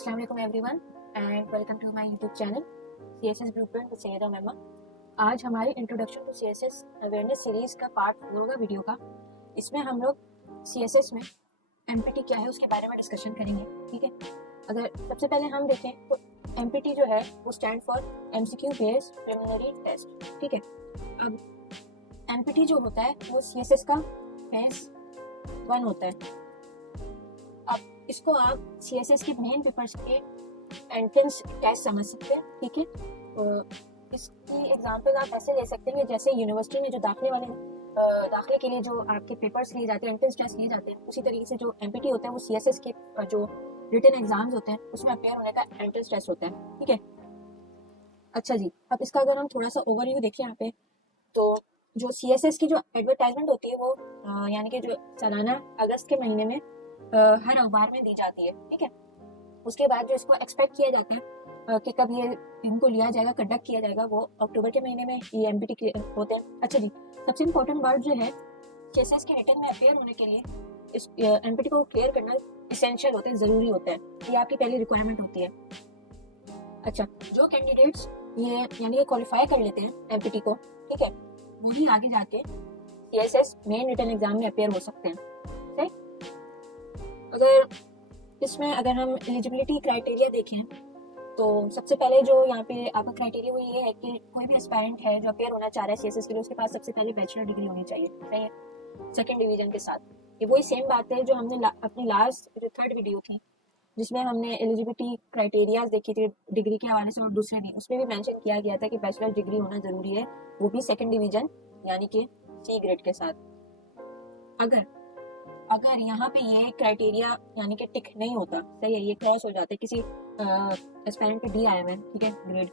अस्सलाम वालेकुम everyone and welcome to my YouTube channel CSS blueprint with Syeda Mema. आज हमारी introduction to CSS awareness series का पार्ट 4 होगा वीडियो का। इसमें हम लोग CSS में MPT क्या है उसके बारे में डिस्कशन करेंगे। ठीक है, अगर सबसे पहले हम देखें तो MPT जो है वो stand for MCQ based preliminary test. ठीक है, अब MPT जो होता है वो CSS का फेज 1 होता है। अब इसको आप CSS के मेन पेपर्स के एंट्रेंस टेस्ट समझ सकते हैं। ठीक है, तो इसकी एग्जांपल आप ऐसे ले सकते हैं जैसे यूनिवर्सिटी में जो दाखिले के लिए जो आपके पेपर्स लिए जाते हैं, एंट्रेंस टेस्ट लिए जाते हैं, उसी तरीके से जो MPT होता है वो CSS के जो रिटन एग्जाम्स होते हैं उसमें अपेयर होने का एंट्रेंस टेस्ट होता है। ठीक है, अच्छा जी, अब इसका अगर हम थोड़ा सा ओवरव्यू देखें यहाँ पे, तो जो CSS की जो एडवर्टाइजमेंट होती है वो यानी कि जो सालाना अगस्त के महीने में हर अखबार में दी जाती है। ठीक है, उसके बाद जो इसको एक्सपेक्ट किया जाता है कि कब ये इनको लिया जाएगा, कंडक्ट किया जाएगा, वो अक्टूबर के महीने में ये MPT होते हैं। अच्छा जी, सबसे इम्पोर्टेंट बात जो है CSS के रिटर्न में अपेयर होने के लिए इस MPT को क्लियर करना इसेंशियल होता है, ज़रूरी होता है, ये आपकी पहली रिक्वायरमेंट होती है। अच्छा, जो कैंडिडेट्स ये यानी कि क्वालिफाई कर लेते हैं MPT को, ठीक है, वही आगे जाके CSS मेन रिटर्न एग्जाम में अपेयर हो सकते हैं। सही, अगर हम एलिजिबिलिटी क्राइटेरिया देखें तो सबसे पहले जो यहाँ पे आपका क्राइटेरिया वो ये है कि कोई भी एस्पायरेंट है जो अपेयर होना चाह रहा है CSS के लिए, उसके पास सबसे पहले बैचलर डिग्री होनी चाहिए। सही है, सेकंड डिवीजन के साथ। ये वही सेम बात है जो हमने अपनी लास्ट जो थर्ड वीडियो थी जिसमें हमने एलिजिबिलिटी क्राइटेरियाज देखी थी डिग्री के हवाले से, और दूसरे भी उसमें भी मेंशन किया गया था कि बैचलर डिग्री होना जरूरी है, वो भी सेकंड डिवीजन यानी कि C ग्रेड के साथ। अगर यहाँ पे ये क्राइटेरिया यानी कि टिक नहीं होता, सही है, ये क्रॉस हो जाता है, किसी एस्पायरेंट पे D आया है, ठीक है, ग्रेड,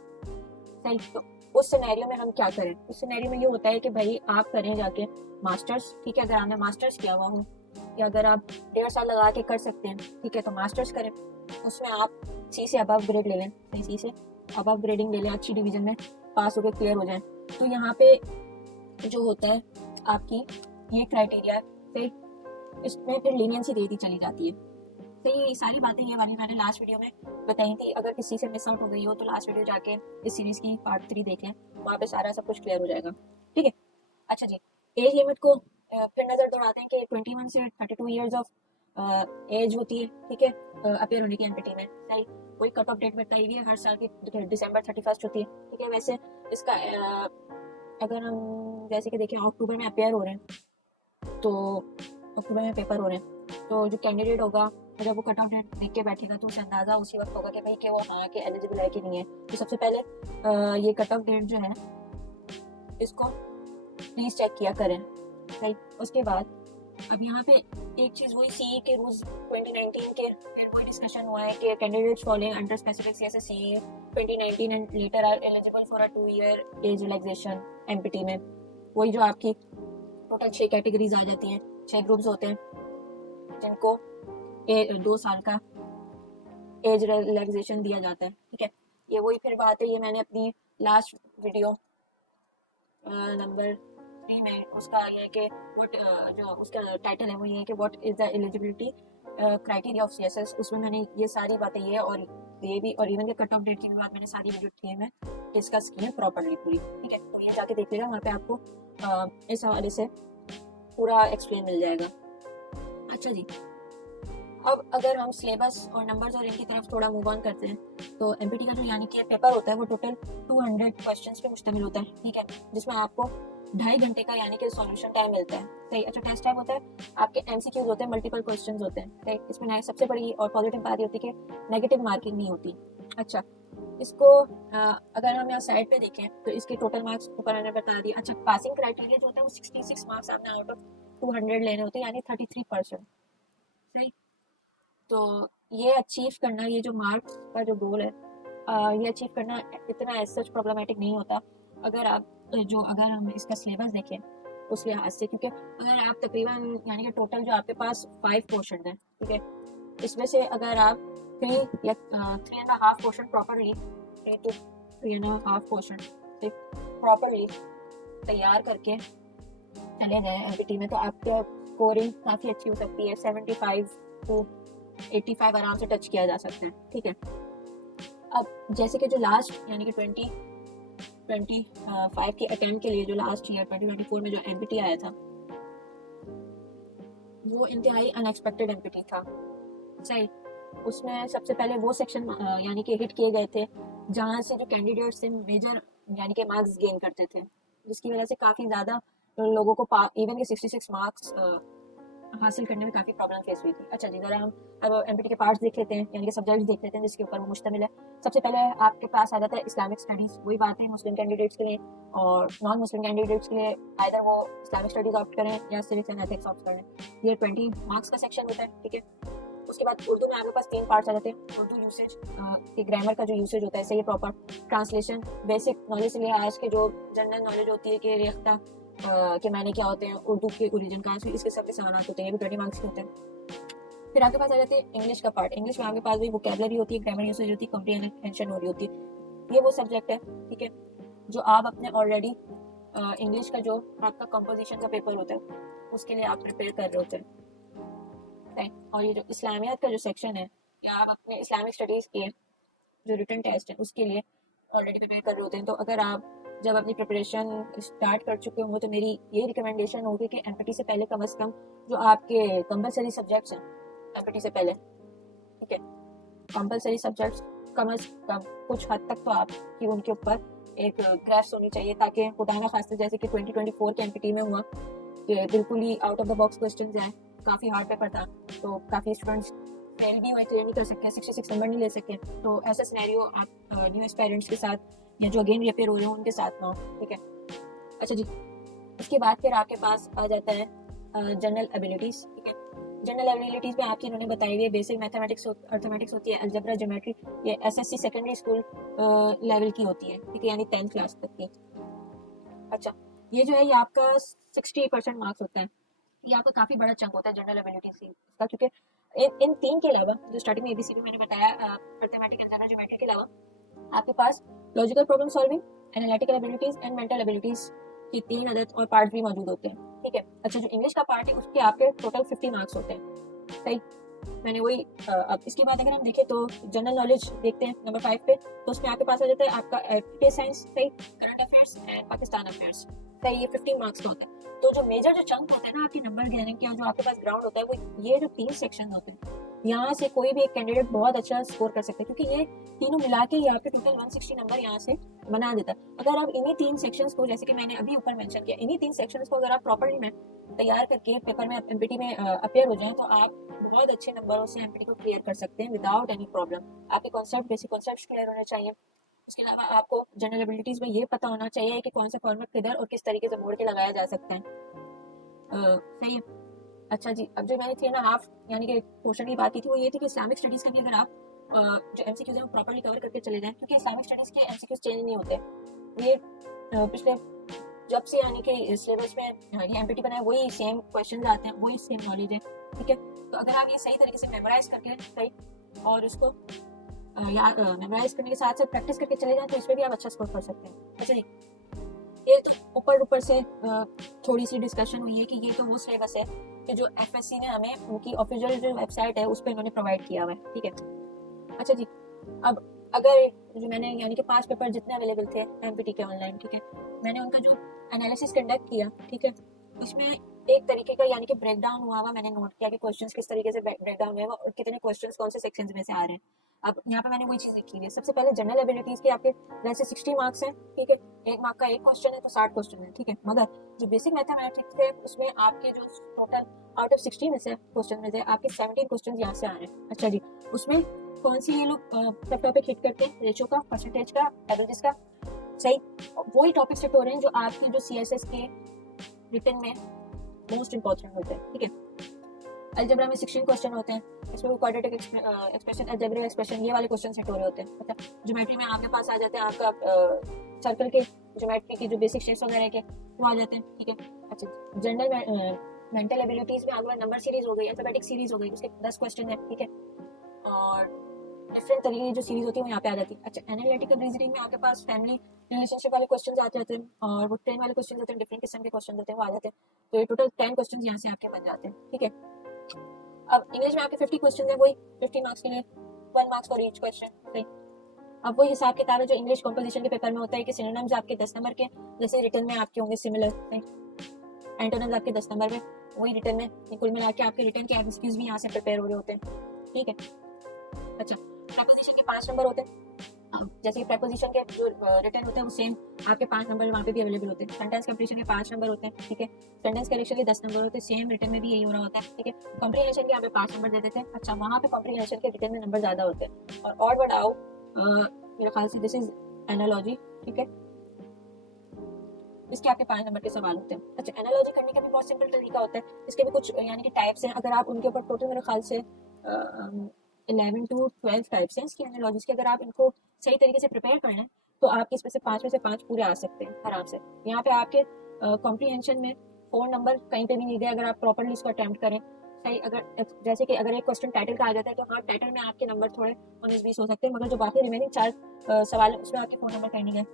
सही, तो उस सिनेरियो में हम क्या करें? उस सिनेरियो में ये होता है कि भाई आप करें जाके मास्टर्स। ठीक है, अगर आपने मास्टर्स किया हुआ हो या अगर आप 1.5 साल लगा के कर सकते हैं, ठीक है, तो मास्टर्स करें, उसमें आप C से अबव ग्रेड ले लें, सही, C से अबव ग्रेडिंग ले लें, अच्छी डिवीजन में पास होकर क्लियर हो जाए, तो यहाँ पे जो होता है आपकी ये क्राइटेरिया, फिर इसमें फिर लीनियंसी दे दी चली जाती है। तो ये सारी बातें ये वाली मैंने लास्ट वीडियो में बताई थी। अगर किसी से मिस आउट हो गई हो तो लास्ट वीडियो जाके इस सीरीज की पार्ट 3 देख लें, वहाँ पे सारा सब कुछ क्लियर हो जाएगा। ठीक है, अच्छा जी, एज लिमिट को फिर नज़र दौड़ाते हैं कि 21 से 32 ईयर्स ऑफ एज होती है। ठीक है, अपेयर होने की MPT में, सही, कोई कट ऑफ डेट बताई हुई है हर साल की December 31 होती है। ठीक है, वैसे इसका अगर हम जैसे कि देखें अक्टूबर में अपेयर हो रहे हैं, तो अक्टूबर में पेपर हो रहे हैं, तो जो कैंडिडेट होगा जब वो कट ऑफ डेट देख के बैठेगा तो उसे अंदाज़ा उसी वक्त होगा कि भाई कि वो हाँ कि एलिजिबल है कि नहीं है। तो सबसे पहले ये कट ऑफ डेट जो है इसको प्लीज़ चेक किया करें। सही, उसके बाद अब यहाँ पे एक चीज़ वही CE के रूल्स 2019 के फिर वही डिस्कशन हुआ है कि candidates following under specific CSS CE 2019 and later are eligible for a 2 year age relaxation MPT में। वही जो आपकी टोटल 6 कैटेगरीज आ जाती हैं, 6 ग्रुप्स होते हैं जिनको 2 साल का एज रिलैक्सेशन दिया जाता है। ठीक है, ये वही फिर बात है, ये मैंने अपनी लास्ट वीडियो नंबर 3 में उसका ये है कि व्हाट जो उसका टाइटल है वो ये है कि what is the eligibility criteria of CSS, उसमें मैंने ये सारी बातें ये और ये भी और इवन के कट ऑफ डेट की बात मैंने सारी वीडियो 3 में डिस्कस की है प्रॉपरली पूरी। ठीक है, तो ये जाके देख लेगा, वहाँ पे आपको इस हवाले से पूरा एक्सप्लेन मिल जाएगा। अच्छा जी, अब अगर हम सिलेबस और नंबर्स और इनकी तरफ थोड़ा मूव ऑन करते हैं, तो MPT का जो यानी कि पेपर होता है वो टोटल 200 क्वेश्चंस पे मुश्तमिल होता है। ठीक है, जिसमें आपको 2.5 घंटे का यानी कि सॉल्यूशन टाइम मिलता है। सही, अच्छा, टेस्ट टाइम होता है, आपके MCQs होते हैं, मल्टीपल क्वेश्चंस होते हैं। सही, इसमें सबसे बड़ी और पॉजिटिव बात ये होती है कि नेगेटिव मार्किंग नहीं होती। अच्छा, इसको अगर हम यहाँ साइड पे देखें तो इसके टोटल मार्क्स ऊपर मैंने बता दिया। अच्छा, पासिंग क्राइटेरिया जो होता है वो 66 मार्क्स आपने आउट ऑफ 200 लेने होते हैं, यानी 33%। सही, तो ये अचीव करना, ये जो मार्क्स का जो गोल है, ये अचीव करना इतना एज सच प्रॉब्लमेटिक नहीं होता अगर हम इसका सिलेबस देखें उस लिहाज से, क्योंकि अगर आप तकरीबन यानी कि टोटल जो आपके पास 5 पोर्शन है, ठीक है, इसमें से अगर आप 3 या 3.5 portion properly 3 to 3.5 portion properly तैयार करके चले जाए MPT में, तो आपकी स्कोरिंग काफ़ी अच्छी हो सकती है, 75 to 85 आराम से टच किया जा सकता है, ठीक है। अब जैसे कि जो लास्ट यानी कि 2025 के अटेम्प्ट के लिए जो लास्ट ईयर 2024 में जो एमपीटी आया था, वो इंतहाई अनएक्सपेक्टेड एमपीटी था, सही। उसमें सबसे पहले वो सेक्शन यानी कि हिट किए गए थे जहाँ से जो कैंडिडेट्स थे मेजर यानी कि मार्क्स गेन करते थे, जिसकी वजह से काफ़ी ज़्यादा लोगों को इवन के 66 मार्क्स हासिल करने में काफ़ी प्रॉब्लम फेस हुई थी। अच्छा जी, ज़रा हम अब एमपीटी के पार्ट्स देख लेते हैं, यानी कि सब्जेक्ट्स देख लेते हैं जिसके ऊपर वो मुश्तमिल है। सबसे पहले आपके पास आ जाता है इस्लामिक स्टडीज़। वही बात है मुस्लिम कैंडिडेट्स के लिए और नॉन मुस्लिम कैंडिडेट्स के लिए, आइदर वो इस्लामिक स्टडीज़ ऑप्ट करें या सिविक्स एंड एथिक्स ऑप्ट करें। ये 20 मार्क्स का सेक्शन होता है, ठीक है। उसके बाद उर्दू में आपके पास 3 पार्ट्स आ जाते हैं। उर्दू यूसेज के ग्रामर का जो यूसेज होता है सही, प्रॉपर ट्रांसलेशन, बेसिक नॉलेज से आज के जो जनरल नॉलेज होती है कि रेख्ता के मायने क्या होते हैं, उर्दू के ओरिजिन कहाँ से, इसके सब के सवाल होते हैं, ये भी 20 मार्क्स के होते हैं। फिर आपके पास आ जाते हैं इंग्लिश का पार्ट। इंग्लिश में आपके पास भी वोकैबुलरी होती है, ग्रामर यूसेज होती है, कॉम्प्रिहेंशन हो रही होती है। ये वो सब्जेक्ट है, ठीक है, जो आप अपने ऑलरेडी इंग्लिश का जो आपका कंपोजिशन का पेपर होता है उसके लिए आप प्रिपेयर कर रहे होते हैं। और ये जो इस्लामियत का जो सेक्शन है, या आप अपने इस्लामिक स्टडीज़ के जो रिटन टेस्ट है उसके लिए ऑलरेडी प्रिपेयर कर रहे होते हैं। तो अगर आप जब अपनी प्रिपरेशन स्टार्ट कर चुके होंगे तो मेरी ये रिकमेंडेशन होगी कि एमपीटी से पहले कम से कम जो आपके कंपलसरी सब्जेक्ट्स हैं एमपीटी से पहले, ठीक है, कंपलसरी सब्जेक्ट्स कम से कम कुछ हद तक तो आपकी उनके ऊपर एक ग्राफ्स होनी चाहिए, ताकि खुदा ना खास्ते जैसे कि 2024 के एमपीटी में हुआ कि बिल्कुल ही out of the box question आए, काफ़ी हार्ड पेपर था, तो काफ़ी स्टूडेंट्स फेल भी हुए, क्लियर नहीं कर सकते, 66 नंबर नहीं ले सके। तो ऐसा सिनेरियो आप न्यू एस्पायरेंट्स के साथ या जो अगेन रिपेयर हो रहे हो उनके साथ ना हो, ठीक है। अच्छा जी, उसके बाद फिर आपके पास आ जाता है जनरल एबिलिटीज़, ठीक है। जनरल एबिलिटीज़ में आपकी इन्होंने बताई हुई है बेसिक मैथमेटिक्स अर्थमेटिक्स होती है, अलजेब्रा, ज्योमेट्री, ये एसएससी सेकेंडरी स्कूल लेवल की होती है, ठीक है, यानी 10th क्लास तक की। अच्छा, ये जो है ये आपका 60% मार्क्स होता है, ये आपका काफ़ी बड़ा चंक होता है जनरल एबिलिटी का, क्योंकि इन 3 के अलावा जो स्टार्टिंग में एबीसीडी मैंने बताया, अर्थमेटिक, अलजेब्रा, ज्योमेट्री के अलावा आपके पास logical problem solving, analytical abilities and mental abilities ये 3 अदर और पार्ट भी मौजूद होते हैं, ठीक है। अच्छा, जो इंग्लिश का पार्ट है उसके आपके टोटल 50 मार्क्स होते हैं, सही। मैंने वही अब इसके बाद अगर हम देखें तो जनरल नॉलेज देखते हैं नंबर 5 पे, तो उसमें आपके पास आ जाता है आपका एप्टीट्यूड साइंस, सही, current affairs and Pakistan affairs, सही। ये 15 मार्क्स का होता है। तो जो मेजर जो चंक होते हैं ना आपके नंबर गेनिंग के, जो आपके पास ग्राउंड होता है, वो ये जो 3 सेक्शन होते हैं, यहाँ से कोई भी एक कैंडिडेट बहुत अच्छा स्कोर कर सकता है, क्योंकि ये तीनों मिला के ही आपके टोटल 160 नंबर यहाँ से बना देता है। अगर आप इन्हीं 3 सेक्शंस को, जैसे कि मैंने अभी ऊपर मेंशन किया, इन्हीं 3 सेक्शंस को अगर आप प्रॉपर्ली में तैयार करके पेपर में एमपीटी में अपेयर हो जाए तो आप बहुत अच्छे नंबरों से एमपीटी को क्लियर कर सकते हैं विदाउट एनी प्रॉब्लम। आपके कॉन्सेप्ट, बेसिक कॉन्सेप्ट क्लियर होने चाहिए। उसके अलावा आपको जनरल एबिलिटीज में ये पता होना चाहिए कि कौन सा फॉर्मेट किधर और किस तरीके से मोड़ के लगाया जा सकता है, सही है। अच्छा जी, अब जो मैंने 3.5 यानी कि क्वेश्चन की बात की थी वो ये थी कि इस्लामिक स्टडीज़ का भी अगर आप जो एमसीक्यूज हैं वो प्रॉपर्ली कवर करके चले जाएं, क्योंकि इस्लामिक स्टडीज़ के एमसीक्यूज चेंज नहीं होते। ये पिछले जब से यानी कि सिलेबस में ये एमपीटी बना है वही सेम क्वेश्चन आते हैं, वही सेम नॉलेज है, ठीक है। तो अगर आप ये सही तरीके से मेमोराइज करके, सही, और उसको मेमोराइज करने के साथ साथ प्रैक्टिस करके चले जाएं तो इसमें भी आप अच्छा स्कोर कर सकते हैं। अच्छा जी, ये तो ऊपर से थोड़ी सी डिस्कशन हुई है कि ये तो वो सिलेबस है कि जो एफएससी ने हमें उनकी ऑफिशियल जो वेबसाइट है उस पर इन्होंने प्रोवाइड किया हुआ है, ठीक है। अच्छा जी, अब अगर जो मैंने यानी कि 5 पेपर जितने अवेलेबल थे एमपीटी के ऑनलाइन, ठीक है, मैंने उनका जो एनालिसिस कंडक्ट किया, ठीक है, उसमें एक तरीके का यानी कि ब्रेक डाउन हुआ हुआ मैंने नोट किया कि क्वेश्चंस किस तरीके से ब्रेक डाउन हुए और कितने क्वेश्चंस कौन से सेक्शंस में से आ रहे हैं। अब यहाँ पे मैंने वही चीज़ लिखी है। सबसे पहले जनरल एबिलिटीज के आपके वैसे 60 मार्क्स हैं, ठीक है, 1 मार्क का एक क्वेश्चन है तो 60 क्वेश्चन है, ठीक है। मगर जो बेसिक मैथमेटिक्स है उसमें आपके जो टोटल आउट ऑफ 60 में से क्वेश्चन में से आपके 17 क्वेश्चन यहाँ से आ रहे हैं। अच्छा जी, उसमें कौन सी ये लोग सब टॉपिक हिट करते हैं, रेशो का, परसेंटेज का, एवरेजेस का, सही, वही टॉपिक हिट हो रहे हैं जो आपकी जो सीएसएस के रिटन में मोस्ट इंपॉर्टेंट होते हैं, ठीक है। अलजेब्रा में 16 क्वेश्चन होते हैं, इसमें क्वाड्रेटिक एक्सप्रेशन, अलजेब्रिक एक्सप्रेशन, ये वाले क्वेश्चन सेट हो रहे होते हैं। अच्छा, ज्योमेट्री में आपके पास आ जाते हैं आपका सर्कल के ज्योमेट्री की जो बेसिक शेप्स वगैरह के वो आ जाते हैं, ठीक है। अच्छा, जनरल मेंटल एबिलिटीज में आपके नंबर सीरीज हो गई, अल्फाबेटिक सीरीज हो गई, उसके 10 क्वेश्चन है, ठीक है, और डिफरेंट तरीके की जो सीरीज होती है वो यहाँ पे आ जाती है। अच्छा, एनालिटिकल रीजनिंग में आपके पास फैमिली रिलेशनशिप वाले क्वेश्चन आते रहते हैं और वो 10 वाले क्वेश्चन होते हैं, डिफरेंट किस्म के क्वेश्चन होते हैं वो आ जाते हैं। तो ये टोटल 10 क्वेश्चन यहाँ से आपके बन जाते हैं, ठीक है। अब इंग्लिश में आपके 50 क्वेश्चन है, वही 50 मार्क्स के लिए 1 मार्क्स फॉर ईच क्वेश्चन, सही। अब वही हिसाब किताब है जो इंग्लिश कंपोजिशन के पेपर में होता है कि सिनोनिम्स आपके 10 नंबर के, जैसे रिटर्न में आपके होंगे सिमिलर, एंटोनिम्स आपके 10 नंबर में, वही रिटर्न में, कुल मिला के आपके रिटर्न के एमसीक्यूज भी यहाँ से प्रिपेयर हो रहे होते हैं, ठीक है। अच्छा, प्रेपोजिशन के 5 नंबर होते हैं, जैसे प्रेपोजिशन के जो रिटर्न होते हैं वो सेम आपके 5 नंबर वहाँ पे भी अवेलेबल होते हैं। सेंटेंस कंप्लीशन के 5 नंबर होते हैं, ठीक है। सेंटेंस करेक्शन के 10 नंबर होते हैं, सेम रिटर्न में भी यही हो रहा होता है, ठीक है। कॉम्प्रिहेंशन के यहाँ पे 5 नंबर दे देते हैं। अच्छा, वहाँ पे कॉम्प्रिहेंशन के रिटर्न में नंबर ज्यादा होते हैं। और ऑड वर्ड आओ, मेरे ख्याल से दिस इज एनालॉजी, ठीक है, इसके आपके 5 नंबर के सवाल होते हैं। अच्छा, एनालॉजी करने का भी बहुत सिंपल तरीका होता है, इसके भी कुछ यानी कि टाइप्स हैं। अगर आप उनके ऊपर टोटल मेरे ख्याल से 11 to 12 टाइप्स हैं इसकी एनालॉजीज के, अगर आप इनको सही तरीके से प्रिपेयर कर लें तो आपके इसमें से 5 में से 5 पूरे आ सकते हैं आराम से। यहाँ पे आपके कॉम्प्रीहेंशन में 4 नंबर कहीं पे भी नहीं दिया, अगर आप प्रॉपरली इसको अटेम्प्ट करें, सही। अगर जैसे कि अगर एक क्वेश्चन टाइटल का आ जाता है तो हाँ, टाइटल में आपके नंबर थोड़े 19-20 हो सकते हैं, मगर जो बाकी रिमेनिंग 4 सवाल है उसमें आपके 4 नंबर पेंडिंग है।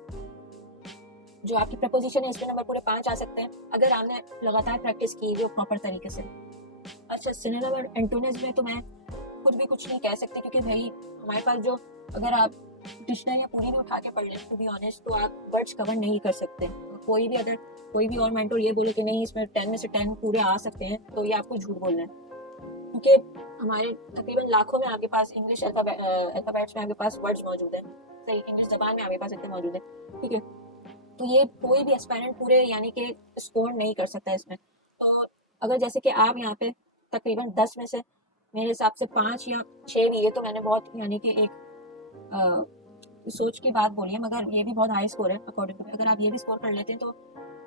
जो आपकी प्रपोजिशन है इसमें नंबर पूरे 5 आ सकते हैं अगर आपने लगातार प्रैक्टिस की जो प्रॉपर तरीके से। अच्छा, सिनोनिम और एंटोनिम्स में तो मैं खुद भी कुछ नहीं कह सकती, क्योंकि भाई हमारे पास जो, अगर आप डिक्शनरी पूरी भी उठा के पढ़ लें टू बी ऑनेस्ट, तो आप वर्ड्स कवर नहीं कर सकते। कोई भी अगर कोई भी और मेंटर ये बोले कि नहीं इसमें 10 में से 10 पूरे आ सकते हैं, तो ये आपको झूठ बोल रहे हैं, क्योंकि हमारे तकरीबन लाखों में आपके पास इंग्लिश अल्फाबेट्स में आपके पास वर्ड्स मौजूद है, सही। इंग्लिश जबान में आपके पास इतने मौजूद है, ठीक है। तो ये कोई भी एस्पायरेंट पूरे यानी कि स्कोर नहीं कर सकता इसमें। तो अगर जैसे कि आप यहाँ पे तकरीबन 10 में से मेरे हिसाब से 5 या 6 भी, ये तो मैंने बहुत यानी कि एक सोच की बात बोली है, मगर ये भी बहुत हाई स्कोर है अकॉर्डिंग टू। अगर आप ये भी स्कोर कर लेते हैं तो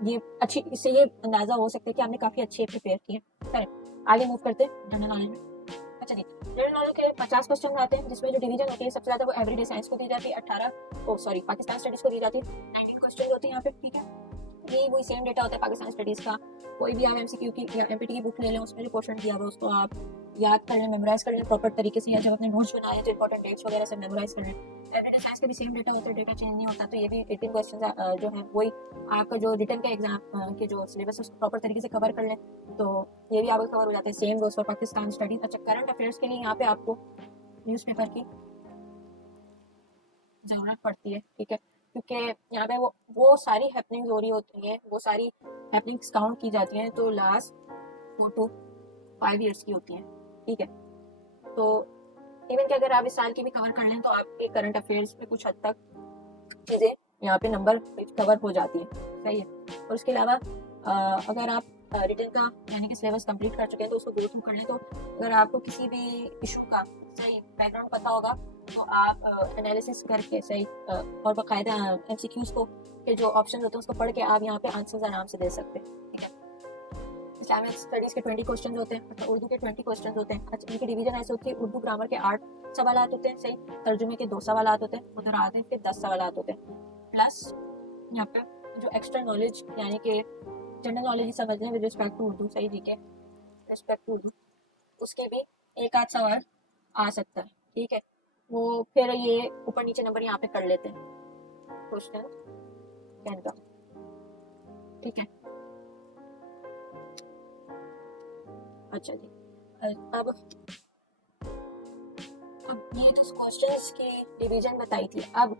ये अच्छी, इससे ये अंदाजा हो सकता है कि आपने काफी अच्छे प्रिपेयर किए। करेक्ट, आगे मूव करते हैं जनरल नॉलेज में। अच्छा जी, जनरल नॉलेज के 50 क्वेश्चन आते हैं, जिसमें जो डिवीजन होती है सबसे ज्यादा वो एवरीडे साइंस को दी जाती है, 18 पाकिस्तान स्टडीज को दी जाती है, 19 क्वेश्चन होते हैं यहाँ पे, ठीक है। ये वही सेम डेटा होता है पाकिस्तान स्टडीज का। कोई भी आप एमसीक्यू की या एमपीटी की बुक ले लें, उसमें जो क्वेश्चन दिया हुआ उसको आप याद कर लें, मेमोराइज कर लें प्रॉपर तरीके से, या जब अपने नोट्स बनाए तो इंपॉर्टेंट डेट्स वगैरह से मेमोराइज कर लें। एवरीडे साइंस का भी सेम डेटा होता है, डेटा चेंज नहीं होता, तो ये भी 18 क्वेश्चन जो है वही आपका जो रिटर्न के एग्जाम के जो सिलेबस है उसको प्रॉपर तरीके से कवर कर लें, तो ये भी आपको कवर हो जाते हैं। Same goes for Pakistan studies. अच्छा, करंट अफेयर्स के लिए यहाँ पे आपको न्यूज़पेपर की जरूरत पड़ती है, ठीक है, क्योंकि यहाँ पे वो सारी हैपनिंग्स हो रही होती हैं, वो सारी हैपनिंग्स काउंट की जाती हैं, तो लास्ट 4 to 5 ईयर्स की होती हैं, ठीक है। तो इवन कि अगर आप इस साल की भी कवर कर लें तो आपके करंट अफेयर्स में कुछ हद तक चीज़ें यहाँ पे नंबर कवर हो जाती है, सही है। और उसके अलावा अगर आप रिटर्न का यानी कि सिलेबस कंप्लीट कर चुके हैं तो उसको गो थ्रू कर लें, तो अगर आपको किसी भी इशू का सही बैकग्राउंड पता होगा तो आप एनालिसिस करके सही और बाकायदा एमसीक्यूज को के जो ऑप्शन होते हैं उसको पढ़ के आप यहाँ पे आंसर्स आराम से दे सकते हैं, ठीक है। इस्लामिक स्टडीज के 20 क्वेश्चन होते हैं, मतलब उर्दू के 20 क्वेश्चन होते हैं। अच्छा, इनकी डिवीजन ऐसे होती है, उर्दू ग्रामर के 8 सवाल होते हैं, सही। तर्जुमे के 2 सवाल होते हैं, मुदरात के 10 सवाल होते हैं, प्लस यहाँ पे जो एक्स्ट्रा नॉलेज यानी कि जनरल नॉलेज समझ लें विद रिस्पेक्ट टू उर्दू, सही, ठीक है, रिस्पेक्ट टू उर्दू, उसके भी एक आध सवाल आ सकता है, ठीक है। वो फिर ये ऊपर नीचे नंबर यहाँ पे कर लेते हैं क्वेश्चन का, ठीक है। अच्छा जी, अब ये तो क्वेश्चंस की डिवीजन बताई थी। अब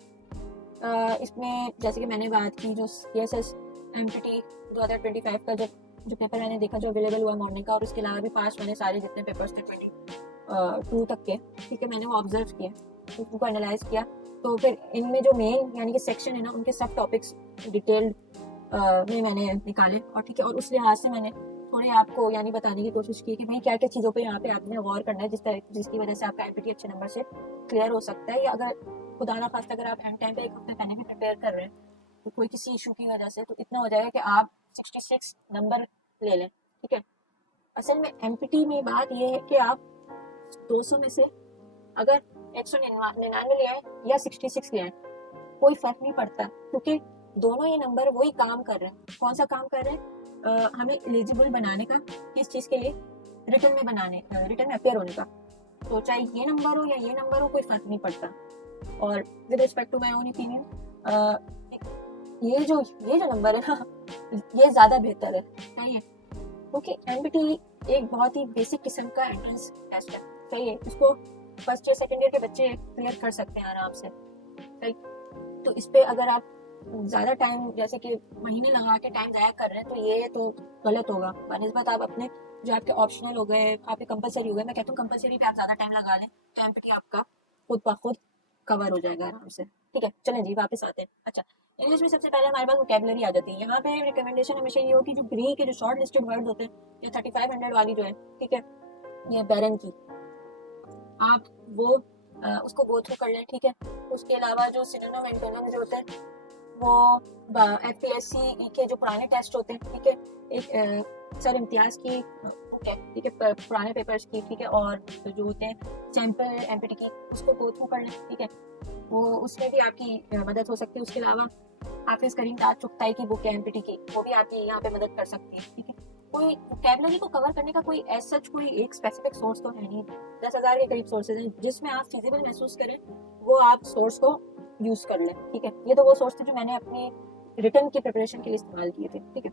इसमें जैसे कि मैंने बात की जो सीएसएस एमपीटी 2025 का जो पेपर मैंने देखा जो अवेलेबल हुआ मॉर्निंग का, और उसके अलावा भी 5 मैंने सारे जितने पेपर्स थे 22 तक के, ठीक है, मैंने वो ऑब्जर्व किया, उनको एनालाइज किया। तो फिर इनमें जो मेन यानी कि सेक्शन है ना, उनके सब टॉपिक्स डिटेल्ड में मैंने निकाले, और ठीक है, और उस लिहाज से मैंने थोड़े आपको यानी बताने की कोशिश की कि भाई क्या क्या चीज़ों पे यहाँ पे आपने गौर करना है, जिसकी वजह से आपका एमपीटी अच्छे नंबर से क्लियर हो सकता है। या अगर खुदा ना खास्ता अगर आप एंड टाइम पे एक हफ्ते पहले भी प्रिपेयर कर रहे हैं तो कोई किसी इशू की वजह से तो इतना हो जाएगा कि आप 66 नंबर ले लें, ठीक है। असल में एमपीटी में बात यह है कि आप 200 में से अगर 199 ले आए या 66 ले आए, कोई फर्क नहीं पड़ता, क्योंकि दोनों ये नंबर वही काम कर रहे हैं। कौन सा काम कर रहे हैं? हमें एलिजिबल बनाने का, किस चीज के लिए? रिटर्न में बनाने, रिटर्न में अपेयर होने का। तो चाहे ये नंबर हो या ये नंबर हो, कोई फर्क नहीं पड़ता। और with respect to my own opinion, ये जो नंबर है ना, ये ज्यादा बेहतर है, सही है, क्योंकि एमपीटी एक बहुत ही बेसिक किस्म का एंट्रेंस टेस्ट है, सही है। इसको फर्स्ट ईयर सेकेंड ईयर के बच्चे क्लियर कर सकते हैं आराम से, सही। तो इस पे अगर आप ज़्यादा टाइम जैसे कि महीने लगा के टाइम ज़ाया कर रहे हैं तो ये तो गलत होगा। बनस्बत आप अपने जो आपके ऑप्शनल हो गए, आपके कंपलसरी हो गए, मैं कहता हूँ कंपलसरी पे आप ज़्यादा टाइम लगा लें तो एमपीटी आपका खुद ब खुद कवर हो जाएगा आराम से, ठीक है। चलें जी वापस आते हैं। अच्छा, इंग्लिश में सबसे पहले हमारे पास वोकेबलरी आ जाती है। यहाँ पे रिकमेंडेशन हमेशा ये हो कि जो ग्री के जो शॉर्ट लिस्टेड वर्ड्स होते हैं, ये 3500 वाली जो है, ठीक है, ये बैरन की, आप वो उसको गो थ्रू कर लें, ठीक है। उसके अलावा जो सिनोनिम एंटोनिम जो होते हैं वो एफपीएससी के जो पुराने टेस्ट होते हैं, ठीक है, एक सर इम्तियाज की बुक है, ठीक है, पुराने पेपर्स की, ठीक है, और जो होते हैं सैम्पल एमपीटी की, उसको गो थ्रू कर लें, ठीक है। वो उसमें भी आपकी मदद हो सकती है। उसके अलावा हाफिज करीम ताज चुगताई की बुक है एमपीटी की, वो भी आपकी यहाँ पे मदद कर सकती है, ठीक है। कोई वोकैबुलरी को कवर करने का कोई ऐसा कोई एक स्पेसिफिक सोर्स तो है नहीं। 10,000 के करीब सोर्सेज हैं, जिसमें आप फिजिबल महसूस करें वो आप सोर्स को यूज कर लें, ठीक है। ये तो वो सोर्स थे जो मैंने अपनी रिटर्न की प्रिपरेशन के लिए इस्तेमाल किए थे, ठीक है।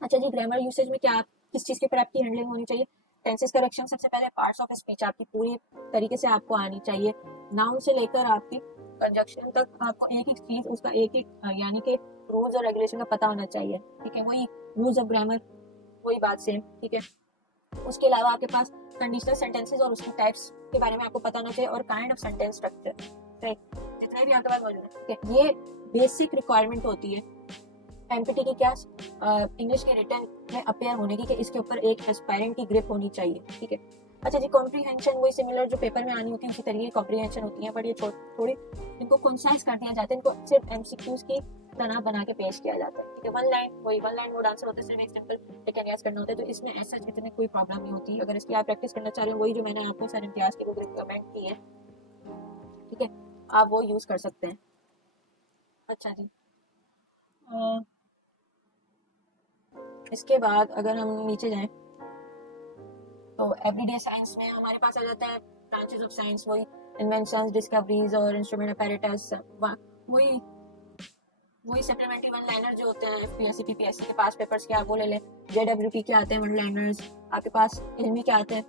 अच्छा जी, ग्रामर यूसेज में क्या किस चीज़ के ऊपर आपकी हैंडलिंग होनी चाहिए? टेंसेस करेक्शन, सबसे पहले पार्ट्स ऑफ स्पीच आपकी पूरी तरीके से आपको आनी चाहिए। नाउन से लेकर आपकी कंजक्शन तक आपको एक एक चीज़ उसका एक एक यानी कि रूल्स और रेगुलेशन का पता होना चाहिए, ठीक है। वही रूल्स ऑफ ग्रामर, वही बात सेम, ठीक है। उसके अलावा आपके पास कंडीशनल सेंटेंसेस और उसकी टाइप्स के बारे में आपको पता होना चाहिए, और kind of sentence structure, right, जितने भी आपके पास मौजूद है, ठीक है। ये बेसिक रिक्वायरमेंट होती है एमपीटी की, क्या इंग्लिश के रिटर्न में अपेयर होने की, कि इसके ऊपर एक एस्पायरेंट की ग्रिप होनी चाहिए, ठीक है। अच्छा जी, कॉम्प्रीहेंशन वही सिमिलर जो पेपर में आनी होती है उसी तरीके कॉम्प्रीहेंशन होती है, बट ये थोड़ी इनको कंसाइज कर दिया जाता है, इनको सिर्फ एमसीक्यूज की तरह बना के पेश किया जाता है, ठीक है। वन लाइन मोड आंसर होता है, सिर्फ एक सिंपल टिक एंड यस करना होता है, तो इसमें ऐसा इतनी कोई प्रॉब्लम नहीं होती। अगर इसकी आप प्रैक्टिस करना चाह रहे हो, वही जो मैंने आपको सर इम्तियाज की बुक रिकमेंड की है, ठीक है, आप वो यूज कर सकते हैं। अच्छा जी, इसके बाद अगर हम नीचे जाएं तो एवरीडे साइंस में हमारे पास आ जाता है ब्रांचेस ऑफ साइंस, वही इन्वेंशंस, डिस्कवरीज और इंस्ट्रूमेंट अपैरेटस, वही वही सप्लीमेंट्री वन लाइनर जो होते हैं एफपीएससी पीपीएससी के पास पेपर्स के, आप वो ले लें। जेडब्ल्यूटी के आते हैं वन लाइनर्स, आपके पास इल्मी के आते हैं,